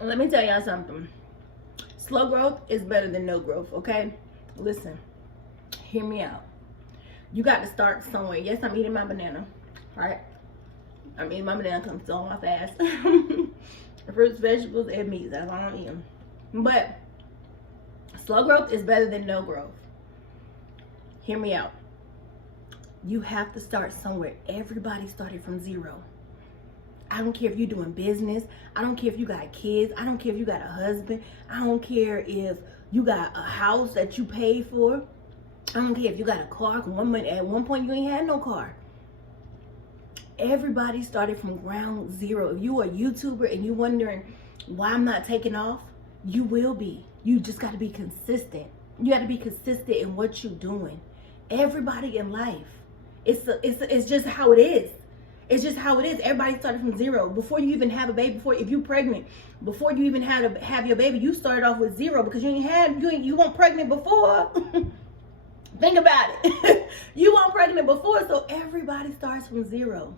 Let me tell y'all something. Slow growth is better than no growth, okay? Listen, hear me out. You got to start somewhere. Yes, I'm eating my banana, right? I'm eating my banana because I'm still on my fast. Fruits, vegetables, and meat. That's all I'm eating. But slow growth is better than no growth. Hear me out. You have to start somewhere. Everybody started from zero. I don't care if you're doing business. I don't care if you got kids. I don't care if you got a husband. I don't care if you got a house that you paid for. I don't care if you got a car. At one point you ain't had no car. Everybody started from ground zero. If you are a YouTuber and you're wondering why I'm not taking off, you will be. You just got to be consistent. You got to be consistent in what you're doing. Everybody in life, it's just how it is. It's just how it is. Everybody started from zero. Before you even have a baby, if you're pregnant, before you even have your baby, you started off with zero because you weren't pregnant before. Think about it. You weren't pregnant before, so everybody starts from zero.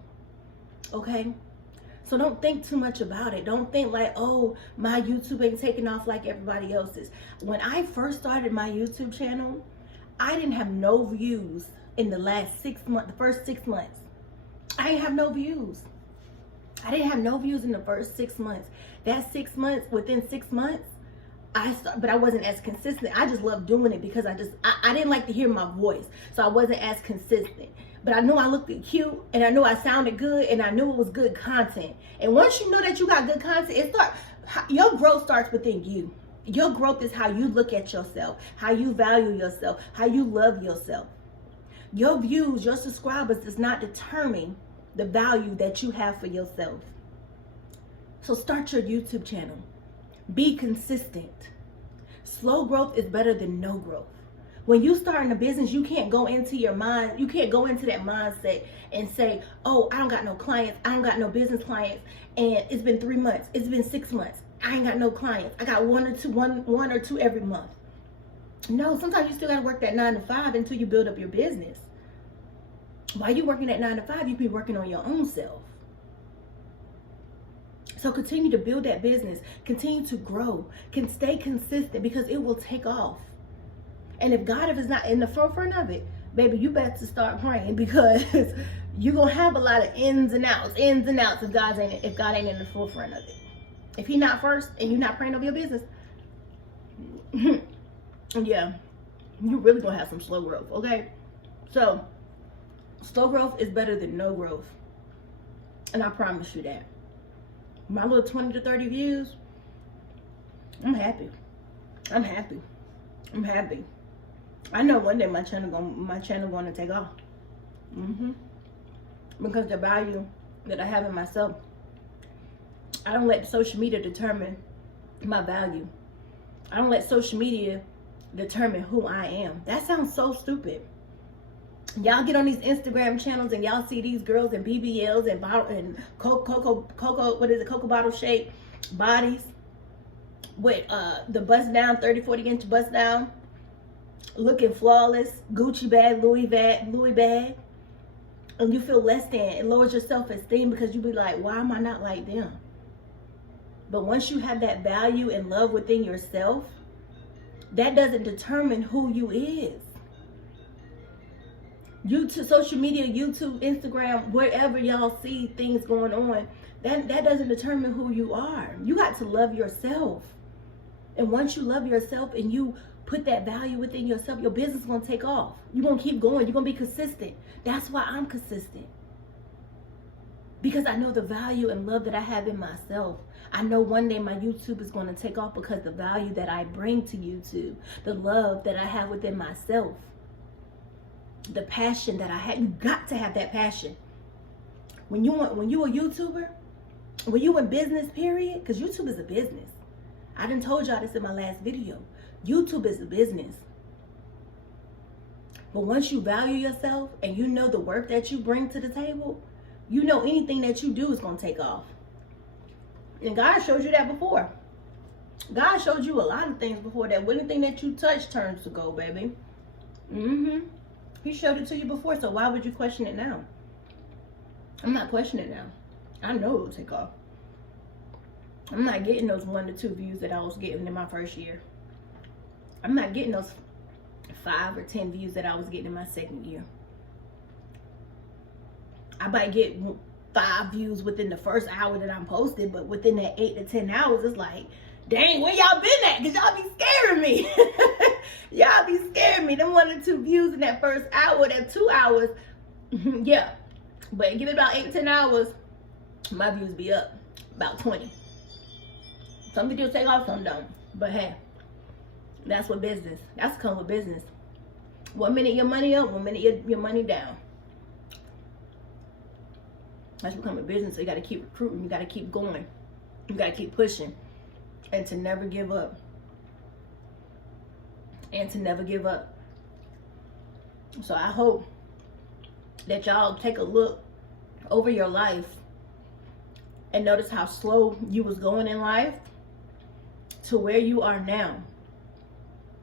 Okay? So don't think too much about it. Don't think like, oh, my YouTube ain't taking off like everybody else's. When I first started my YouTube channel, I didn't have no views in the first 6 months. I didn't have no views. I didn't have no views in the first 6 months. Within 6 months, but I wasn't as consistent. I just loved doing it because I didn't like to hear my voice. So I wasn't as consistent. But I knew I looked cute and I knew I sounded good and I knew it was good content. And once you know that you got good content, your growth starts within you. Your growth is how you look at yourself, how you value yourself, how you love yourself. Your views, your subscribers does not determine the value that you have for yourself. So start your YouTube channel. Be consistent. Slow growth is better than no growth. When you start in a business, you can't go into that mindset and say, oh, I don't got no clients. I don't got no business clients. And it's been 3 months. It's been 6 months. I ain't got no clients. I got one or two every month. No, sometimes you still got to work that 9 to 5 until you build up your business. While you're working that 9 to 5, you be working on your own self. So continue to build that business. Continue to grow. Stay consistent because it will take off. And if God is not in the forefront of it, baby, you better start praying because you're going to have a lot of ins and outs if God ain't in the forefront of it. If He's not first and you're not praying over your business, yeah, you're really going to have some slow growth, okay? So, slow growth is better than no growth. And I promise you that. My little 20 to 30 views, I'm happy. I'm happy. I'm happy. I know one day my channel going to take off. Because the value that I have in myself, I don't let social media determine my value. I don't let social media determine who I am. That sounds so stupid. Y'all get on these Instagram channels and y'all see these girls in BBLs and cocoa bottle shaped bodies with the bust down, 30-40 inch bust down, looking flawless, Gucci bag, Louis bag, and you feel less than. It lowers your self-esteem because you be like, why am I not like them? But once you have that value and love within yourself, that doesn't determine who you is. YouTube, social media, YouTube, Instagram, wherever y'all see things going on, that doesn't determine who you are. You got to love yourself. And once you love yourself and you put that value within yourself, your business is going to take off. You're going to keep going. You're going to be consistent. That's why I'm consistent. Because I know the value and love that I have in myself. I know one day my YouTube is going to take off because the value that I bring to YouTube, the love that I have within myself, the passion that I have. You got to have that passion. When you a YouTuber, when you in business, period, because YouTube is a business. I done told y'all this in my last video. YouTube is a business. But once you value yourself and you know the work that you bring to the table, you know anything that you do is going to take off. And God showed you that before. God showed you a lot of things before that. Anything that you touch turns to gold, baby. He showed it to you before, so why would you question it now? I'm not questioning it now. I know it will take off. I'm not getting those 1 to 2 views that I was getting in my first year. I'm not getting those 5 or 10 views that I was getting in my second year. I might get 5 views within the first hour that I'm posted, but within that 8 to 10 hours, it's like, dang, where y'all been at? Because y'all be scaring me. Y'all be scaring me. Them 1 or 2 views in that first hour, that 2 hours, yeah. But give it about 8 to 10 hours, my views be up about 20. Some videos take off, some don't. But hey, that's what business. That's come with business. 1 minute your money up, 1 minute your money down. That's what comes with business. So you got to keep recruiting. You got to keep going. You got to keep pushing. And to never give up. And to never give up. So I hope that y'all take a look over your life and notice how slow you was going in life to where you are now.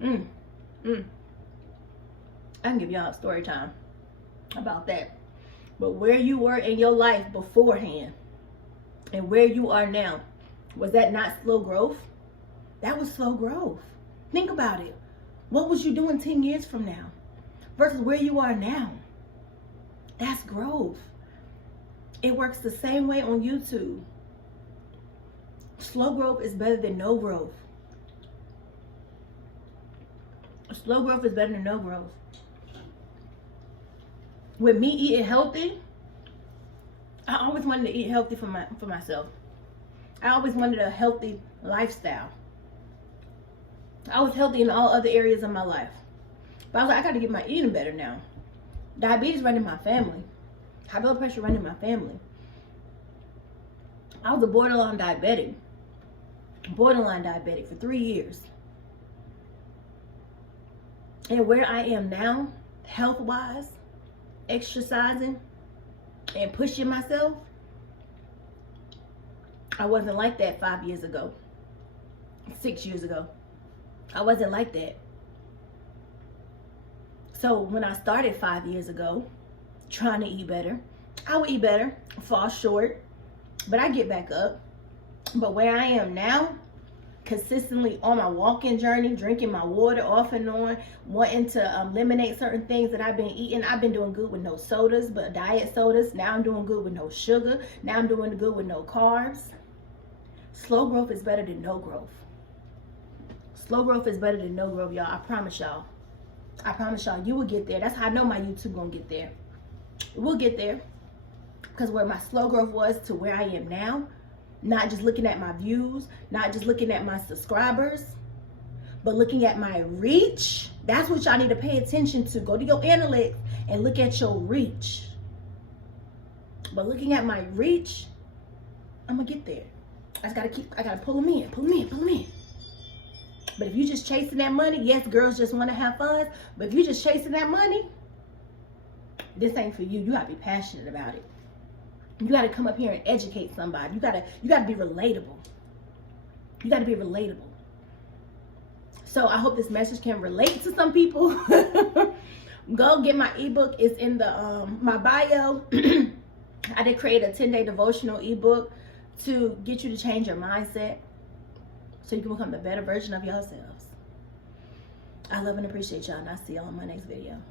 I can give y'all a story time about that. But where you were in your life beforehand and where you are now, was that not slow growth? That was slow growth. Think about it. What was you doing 10 years from now versus where you are now? That's growth. It works the same way on YouTube. Slow growth is better than no growth. Slow growth is better than no growth. With me eating healthy, I always wanted to eat healthy for myself. I always wanted a healthy lifestyle. I was healthy in all other areas of my life. But I was like, I got to get my eating better now. Diabetes running my family. High blood pressure running my family. I was a borderline diabetic. Borderline diabetic for 3 years. And where I am now, health-wise, exercising and pushing myself, I wasn't like that 5 years ago, 6 years ago. I wasn't like that. So when I started 5 years ago, trying to eat better, I would eat better, fall short, but I get back up. But where I am now, consistently on my walking journey, drinking my water off and on, wanting to eliminate certain things that I've been eating. I've been doing good with no sodas, but diet sodas. Now I'm doing good with no sugar. Now I'm doing good with no carbs. Slow growth is better than no growth. Slow growth is better than no growth, y'all. I promise y'all. I promise y'all, you will get there. That's how I know my YouTube gonna get there. We'll get there. Because where my slow growth was to where I am now, not just looking at my views, not just looking at my subscribers, but looking at my reach. That's what y'all need to pay attention to. Go to your analytics and look at your reach. But looking at my reach, I'm gonna get there. I gotta pull them in. But if you just chasing that money, yes, girls just want to have fun. But if you just chasing that money, this ain't for you. You gotta be passionate about it. You got to come up here and educate somebody. You got to be relatable. You got to be relatable. So I hope this message can relate to some people. Go get my ebook. It's in the my bio. I did create a 10-day devotional ebook to get you to change your mindset so you can become the better version of yourselves. I love and appreciate y'all, and I'll see y'all in my next video.